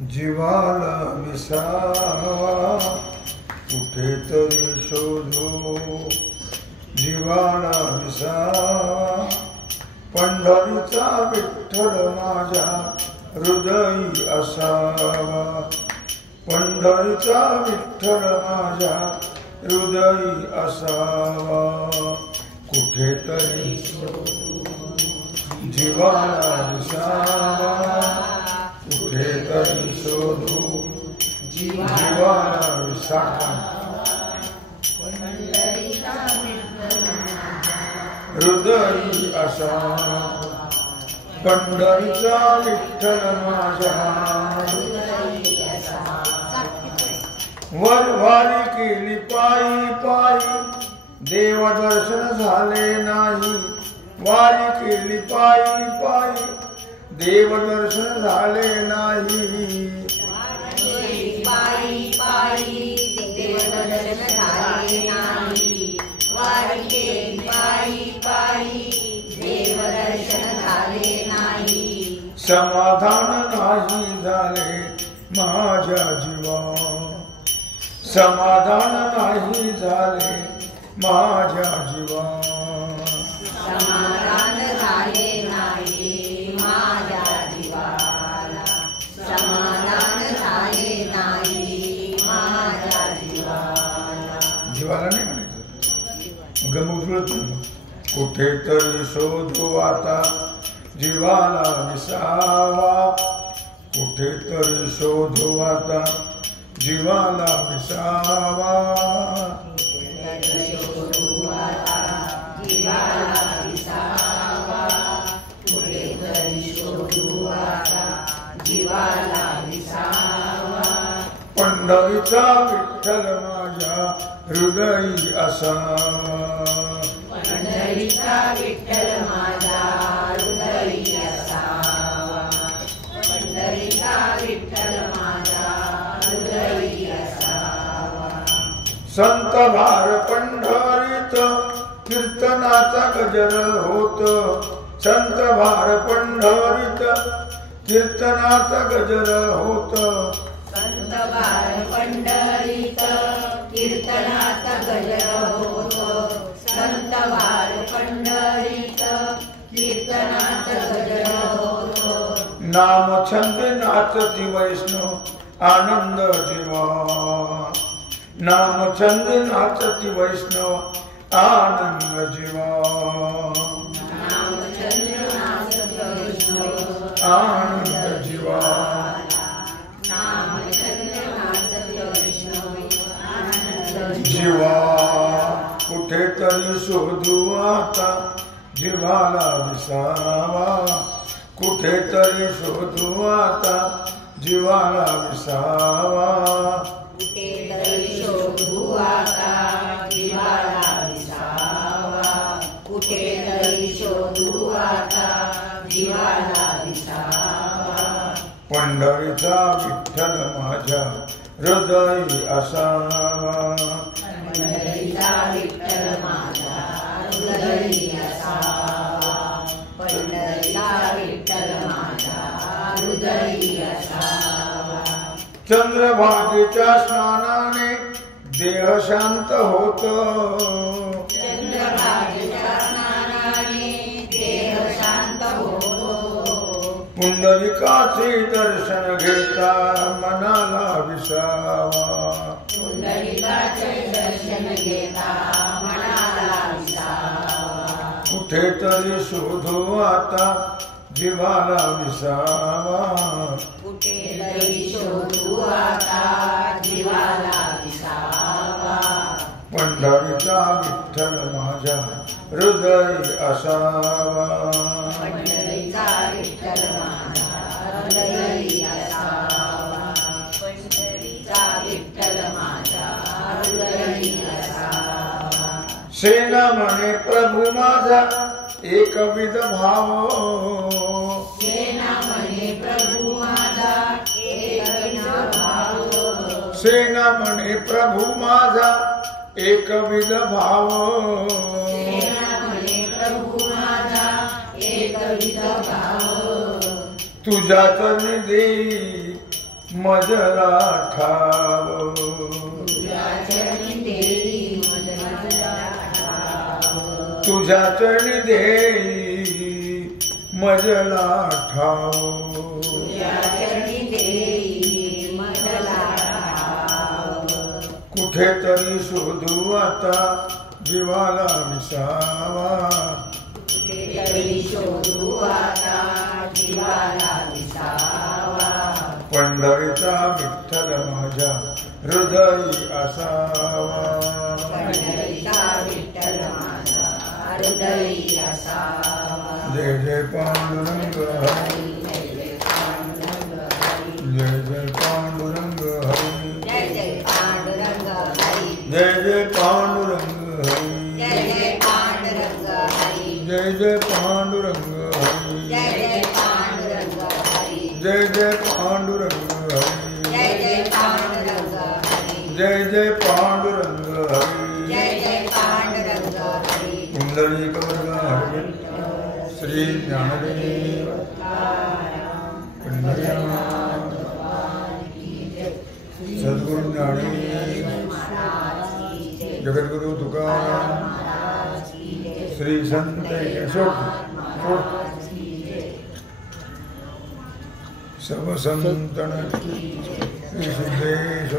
जीवाला विसावा कुठेतरी शोधो, जीवाला विसावा पंढरीचा विठ्ठल माझ्या हृदयी असावा, पंढरीचा विठ्ठल माझ्या हृदयी असावा कुठेतरी जीवाला विसावा कुठेतरी शोधू, जीवाला विसावा हृदयी असावा पंढरीचा विठ्ठल माझ्या वरवारी केली पायी पायी देवदर्शन झाले नाही, वारी केली पायी पायी देवदर्शन झाले नाही, पायी पायी देवदर्शन झाले नाही, वारी केली पायी पायी देवदर्शन झाले नाही, समाधान नाही झाले माझ्या जीवा, समाधान नाही झाले माझ्या जीवा, समाधान झाले नाही माझ्या जीवाला, समाधान झाले नाही माझ्या जीवाला, जीवाला नाही म्हणायचं गमगुळत नाही. कुठेतरी शोधू आता जीवाला विसावा, कुठेतरी शोधू आता जीवाला विसावा, जीवाला विसावा कुठेतरी शोधू आता जीवाला विसावा, पंढरीचा विठ्ठल माझ्या हृदयी असावा, पंढरीचा विठ्ठल माझ्या हृदयी असावा, पंढरीचा विठ्ठल माझ्या हृदयी असावा, संत भार पंढरीत कीर्तनाचा गजर होत, संत भार पंढरीत कीर्तनाचा गजर होत, संत भार पंढरीत कीर्तनाचा गजर होत, संत भार पंढरीत कीर्तनाचा गजर होत, नाम छंद नाचती वैष्णव आनंद जीवा, नाम छंद नाचती वैष्णव आनंद जीवा, नामचंद्र नाचत वैष्णव आनंद जीवा, नामचंद्र नाचत वैष्णव आनंद जीवा कुठेतरी शोधू आता जीवाला विसावा, कुठेतरी शोधू आता जीवाला विसावा, कुठेतरी शोधू आता जीवाला विसावा, कुठेतरी शोधू आता जीवाला विसावा, पंढरीचा विठ्ठल माझ्या हृदयी असावा, पंढरीचा विठ्ठल माझ्या हृदयी असावा, पंढरीचा विठ्ठल माझ्या हृदयी असावा, चंद्रभागेच्या स्नानाने देह शांत होत, चंद्रभागेच्या स्नानाने देह शांत होतो, पुंडलिकाचे दर्शन घेता मनाला विसावा, पुंडलिकाचे दर्शन घेता मनाला विसावा, कुठेतरी शोधू आता जीवाला विसावा, कुठेतरी शोधू आता जीवाला विसावा, पंढरीचा विठ्ठल माझ्या हृदयी असावा, पंढरीचा विठ्ठल माझ्या हृदयी असावा, पंढरीचा विठ्ठल माझ्या हृदयी असावा, सेना म्हणे प्रभू माझा एकविध भाव, सेना म्हणे प्रभू माझा एकविध भाव, सेना म्हणे प्रभू माझा एकविध भाव, सेना म्हणे प्रभू माझा एकविध भाव, तुझ्या चरणी देई मजला ठाव तुझ्या चरणी देई मजला ठाव तुझ्या चरणी देई मजला ठाव तुझ्या चरणी देई मजला ठाव कुठेतरी शोधू आता जीवाला विसावा कुठेतरी शोधू आता जीवाला विसावा पंढरीचा विठ्ठल माझ्या हृदयी असावा पंढरीचा विठ्ठल माझा हृदयी असावा जय जय पांडुरंग हरी जय जय पांडुरंग हरी जय जय पांडुरंग हरी जय जय पांडुरंग हरी जय जय पांडुरंग हरी जय जय पांडुरंग हरी जय जय पांडुरंग हरी जय जय पांडुरंग हरी जय जय पांडुरंग हरी जय जय पांडुरंग हरी पुंडलिक वरद हरी श्री ज्ञानदेव पंढरीनाथ सद्गुरु ज्ञानेश्वर जगद्गुरु तुकाराम श्री संत सब संतन श्री सिद्धेश्वर